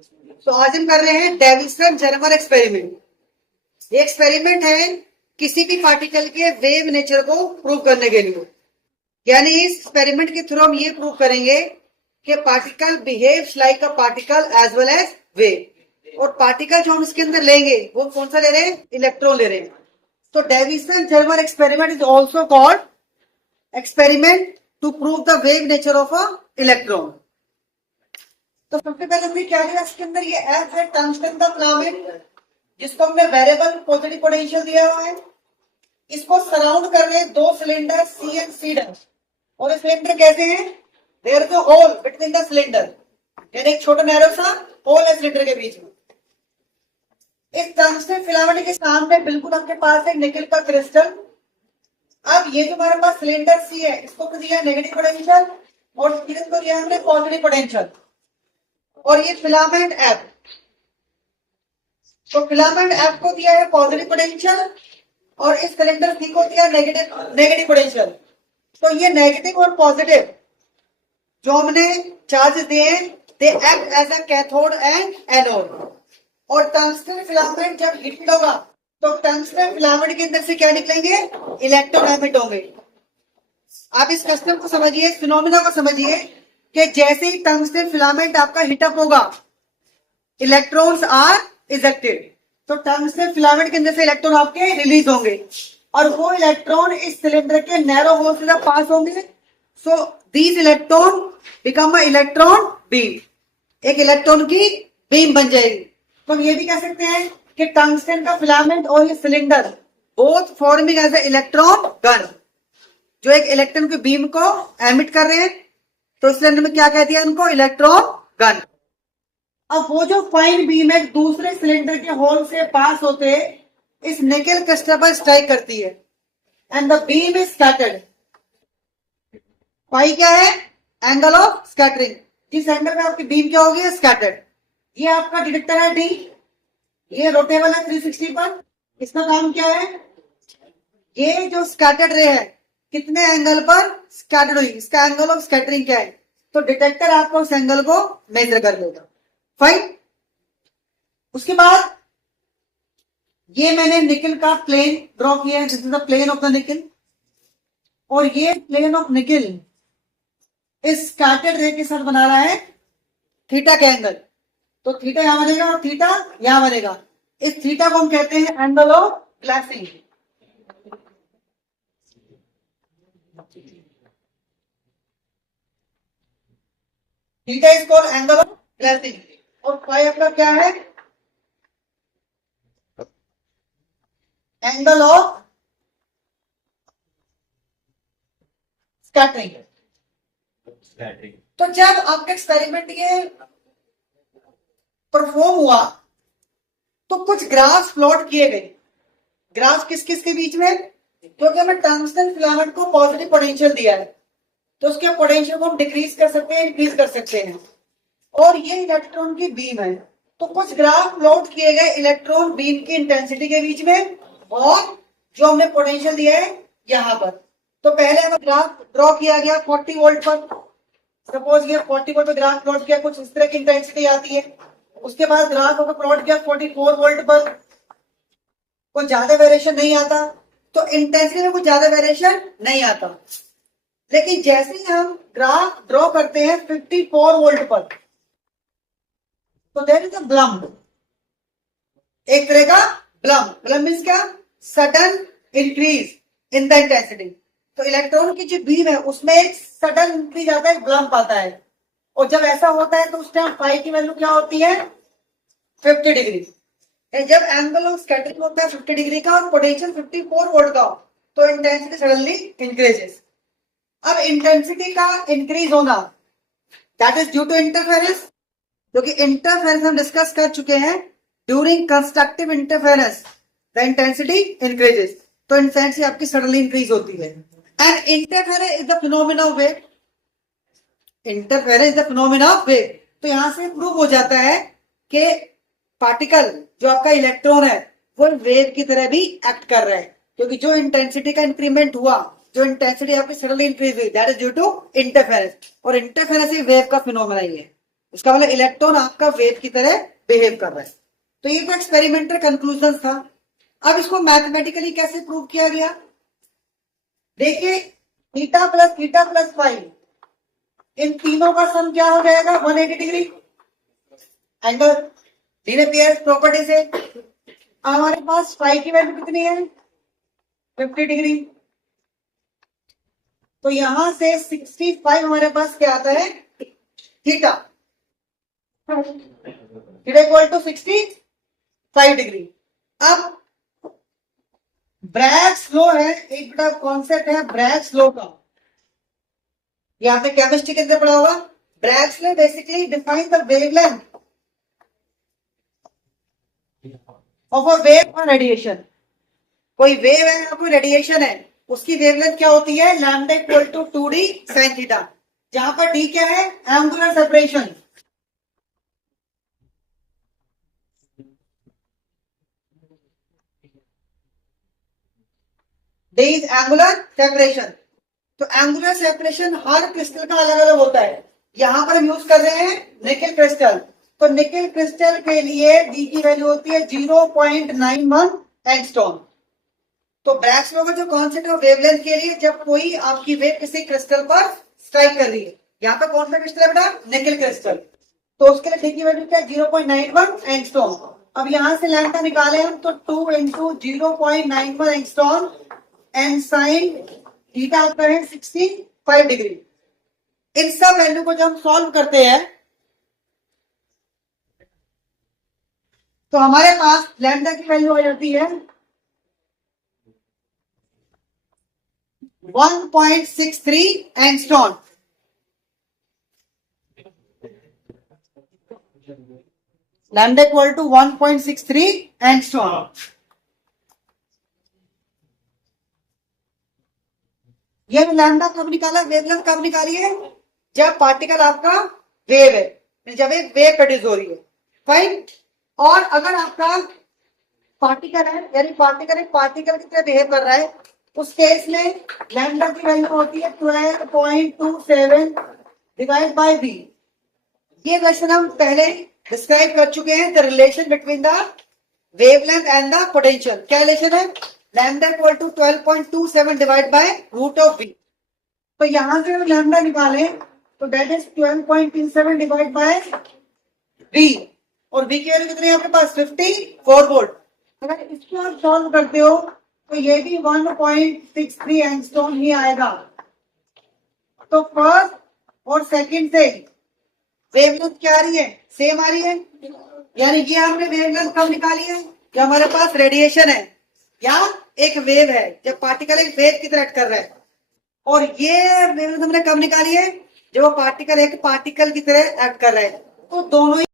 तो आज हम कर रहे हैं डेविसन जर्मर एक्सपेरिमेंट। ये एक्सपेरिमेंट है किसी भी पार्टिकल के वेव नेचर को प्रूव करने के लिए। यानी इस एक्सपेरिमेंट के थ्रू हम ये प्रूव करेंगे कि particle behaves like a particle as well as wave. और पार्टिकल जो हम इसके अंदर लेंगे वो कौन सा ले रहे हैं? इलेक्ट्रॉन ले रहे हैं। तो Davisson Germer experiment is also called experiment to prove the wave nature of a electron. तो सबसे पहले हमने क्या किया, इसके अंदर ये एफ है टंगस्टन का फिलामेंट, जिसको हमने वेरिएबल पॉजिटिव पोटेंशियल दिया हुआ है। इसको सराउंड कर रहे हैं दो cylinder C and C dash. और ये सिलेंडर कैसे हैं? There is a hole between the cylinder, यानी एक छोटा नैरो सा होल है सिलेंडर के बीच में। इस टंगस्टन फिलामेंट के सामने बिल्कुल आपके पास है निकल का क्रिस्टल। अब ये जो हमारे पास सिलेंडर सी है, इसको दिया नेगेटिव पोटेंशियल और को दिया हमने पॉजिटिव पोटेंशियल। और ये फिलामेंट एफ, तो फिलामेंट एफ को दिया है पॉजिटिव पोटेंशियल और इस सिलेंडर सी को दिया नेगेटिव पोटेंशियल। तो ये नेगेटिव और पॉजिटिव जो हमने चार्ज दिए they act as a cathode and anode. और टंगस्टन फिलामेंट जब हिट होगा तो टंगस्टन फिलामेंट के अंदर से क्या निकलेंगे? इलेक्ट्रॉन एमिट होंगे। आप इस कस्टम को समझिए, इस फिनोमिना को समझिए कि जैसे ही टंगस्टन फिलामेंट आपका हिटअप होगा, इलेक्ट्रॉन्स आर इजेक्टेड। तो टंगस्टन फिलामेंट के अंदर से इलेक्ट्रॉन आपके रिलीज होंगे और वो इलेक्ट्रॉन इस सिलेंडर के नैरो होल से पास होंगे। So these electron become a electron beam, एक इलेक्ट्रॉन की बीम बन जाएगी। तो हम ये भी कह सकते हैं कि टंगस्टन का फिलामेंट और ये cylinder both forming as a electron gun, जो एक इलेक्ट्रॉन की बीम को एमिट कर रहे हैं। तो सिलेंडर में क्या कह दिया उनको? Electron gun. अब वो जो फाइन बीम है दूसरे सिलेंडर के होल से पास होते इस निकल क्रिस्टल पर स्ट्राइक करती है and the beam is scattered. Pi क्या है? Angle of scattering. जिस एंगल में आपकी बीम क्या होगी? स्कैटर्ड। ये आपका डिटेक्टर है डी, ये रोटेबल है 360 पर। इसका काम क्या है? ये जो स्कैटर्ड रे है कितने एंगल पर स्कैटर्ड हुई, इसका एंगल ऑफ स्कैटरिंग क्या है। तो डिटेक्टर आपको उस एंगल को मेजर कर देगा। फाइन। उसके बाद ये मैंने निकल का प्लेन ड्रॉ किया है, this is the plane of the nickel. और ये प्लेन ऑफ निकल इस स्कैटर्ड रे के साथ बना रहा है थीटा के एंगल। तो थीटा यहां बनेगा और थीटा यहां बनेगा। इस थीटा को हम कहते हैं angle of glancing. Theta is called angle of glancing. और फाई आपका क्या है? Angle of scattering. तो जब आपका एक्सपेरिमेंट ये परफॉर्म हुआ तो कुछ ग्राफ्स प्लॉट किए गए। ग्राफ किस किस के बीच में? क्योंकि हमें टंगस्टन फिलामेंट को पॉजिटिव पोटेंशियल दिया है तो उसके पोटेंशियल को हम डिक्रीज कर सकते हैं, इंक्रीज कर सकते हैं। और ये इलेक्ट्रॉन की बीम है, तो कुछ ग्राफ प्लॉट किए गए इलेक्ट्रॉन बीम की इंटेंसिटी के बीच में और जो हमने पोटेंशियल दिया है यहां पर। तो पहले हमें ग्राफ ड्रॉ किया गया 40 वोल्ट पर। सपोज ये 40 वोल्ट पर ग्राफ प्लॉट किया, कुछ इस तरह की इंटेंसिटी आती है। उसके बाद ग्राफ को प्लॉट किया 44 वोल्ट पर, कोई ज्यादा वेरिएशन नहीं आता। तो इंटेंसिटी में कुछ ज्यादा वेरिएशन नहीं आता। लेकिन जैसे ही हम ग्राफ ड्रॉ करते हैं 54 वोल्ट पर, तो देयर इज अ ब्लम्प, एक तरह का ब्लम्प। ब्लम्प मींस क्या? Sudden increase in the intensity. तो इलेक्ट्रॉन की जो बीम है उसमें एक सडन इंक्रीज आता है, ब्लम्प आता है। और जब ऐसा होता है तो उस टाइम पाई की वैल्यू क्या होती है? 50 डिग्री। जब एंगल ऑफ स्कैटरिंग होता है 50 डिग्री का और पोटेंशियल 54 वोल्ट का, तो इंटेंसिटी सडनली इंक्रीजेस। अब इंटेंसिटी का इंक्रीज होना that is due to interference, क्योंकि इंटरफेरेंस हम डिस्कस कर चुके हैं। During constructive interference the intensity increases. तो इंटेंसिटी आपकी सडनली इंक्रीज होती है। And interference is the phenomena of wave. Interference is the phenomena of wave. तो यहां से प्रूव हो जाता है कि पार्टिकल जो आपका इलेक्ट्रॉन है वो वेव की तरह भी एक्ट कर रहा है, क्योंकि जो इंटेंसिटी का इंक्रीमेंट हुआ, जो इंटेंसिटी आपकी सडनली इंक्रीज हुई, that is due to interference. और इंटरफेरेंस ही वेव का फिनोमेना ही है। इसका मतलब इलेक्ट्रॉन आपका वेव की तरह बिहेव कर रहा है। तो ये तो एक्सपेरिमेंटल कंक्लूजन था। अब इसको मैथमेटिकली कैसे प्रूव किया गया? देखिए, थीटा प्लस फाइव, इन तीनों का सम क्या हो जाएगा? 180 डिग्री एंगल। डीने पियर्स प्रॉपर्टी से हमारे पास फाइव की वैल्यू कितनी है? 50 डिग्री। तो यहां से 65 हमारे पास क्या आता है? Theta equal to 65 degree. अब ब्रैग्स लॉ है, एक बड़ा कॉन्सेप्ट है ब्रैग्स लॉ का, यहाँ पे केमिस्ट्री के अंदर पढ़ा होगा। Bragg's law basically define the wavelength of a wave और रेडिएशन। कोई वेव है या कोई रेडिएशन है, उसकी वेवलेंथ क्या होती है? Lambda equal to 2d sin theta, जहां पर d क्या है? Angular separation. d is angular separation. तो एंगुलर सेपरेशन हर क्रिस्टल का अलग अलग होता है। यहां पर हम यूज कर रहे हैं निकेल क्रिस्टल। तो निकेल क्रिस्टल के लिए डी की वैल्यू होती है 0.91 एंगस्ट्रॉम। तो ब्रैग्स लॉ का जो कॉन्सेप्ट है वेवलेंथ के लिए, जब कोई आपकी वेव किसी क्रिस्टल पर स्ट्राइक कर रही है, यहाँ पे कौन सा क्रिस्टल है बेटा? Nickel crystal. तो उसके लिए डी की वैल्यू क्या है? 0.91 एंगस्ट्रॉम। अब यहां से लैम्डा निकाले हम, तो 2 into 0.91 angstrom and sine theta आता है 65 डिग्री। इन सब वैल्यू को जब हम सॉल्व करते हैं तो हमारे पास लैम्डा की वैल्यू आ जाती है 1.63 angstrom. Lambda equal to 1.63 angstrom. ये लैम्डा कब निकाला? वेवलेंथ कब निकाली है? जब पार्टिकल आपका वेव है, जब एक वेव प्रोड्यूस हो रही है। फाइन। और अगर आपका पार्टिकल है, यानी पार्टिकल एक पार्टिकल की तरह बिहेव कर रहा है, उस केस में लैम्डा की वैल्यू होती है 12.27 डिवाइड बाय बी। ये क्वेश्चन हम पहले डिस्क्राइब कर चुके हैं, the relation between the wavelength and the potential. क्या रिलेशन है? Lambda equal to 12.27 divide by root of V. तो यहां से हम लैम्डा निकाले तो that is 12.27 divide by V, और बी की वैल्यू कितनी है आपके पास? 54 वोल्ट। अगर इसको आप सॉल्व करते हो तो ये भी 1.63 एंगस्ट्रॉम ही आएगा। तो फर्स्ट और सेकंड से वेवलेंथ क्या आ रही है? सेम आ रही है। यानी ये हमने वेवलेंथ कब निकाली है? जब हमारे पास रेडिएशन है या एक वेव है, जब पार्टिकल एक वेव की तरह एक्ट कर रहा है। और ये वेवलेंथ हमने कब निकाली है? जब वो पार्टिकल एक पार्टिकल की तरह एक्ट कर रहा है। तो दोनों ही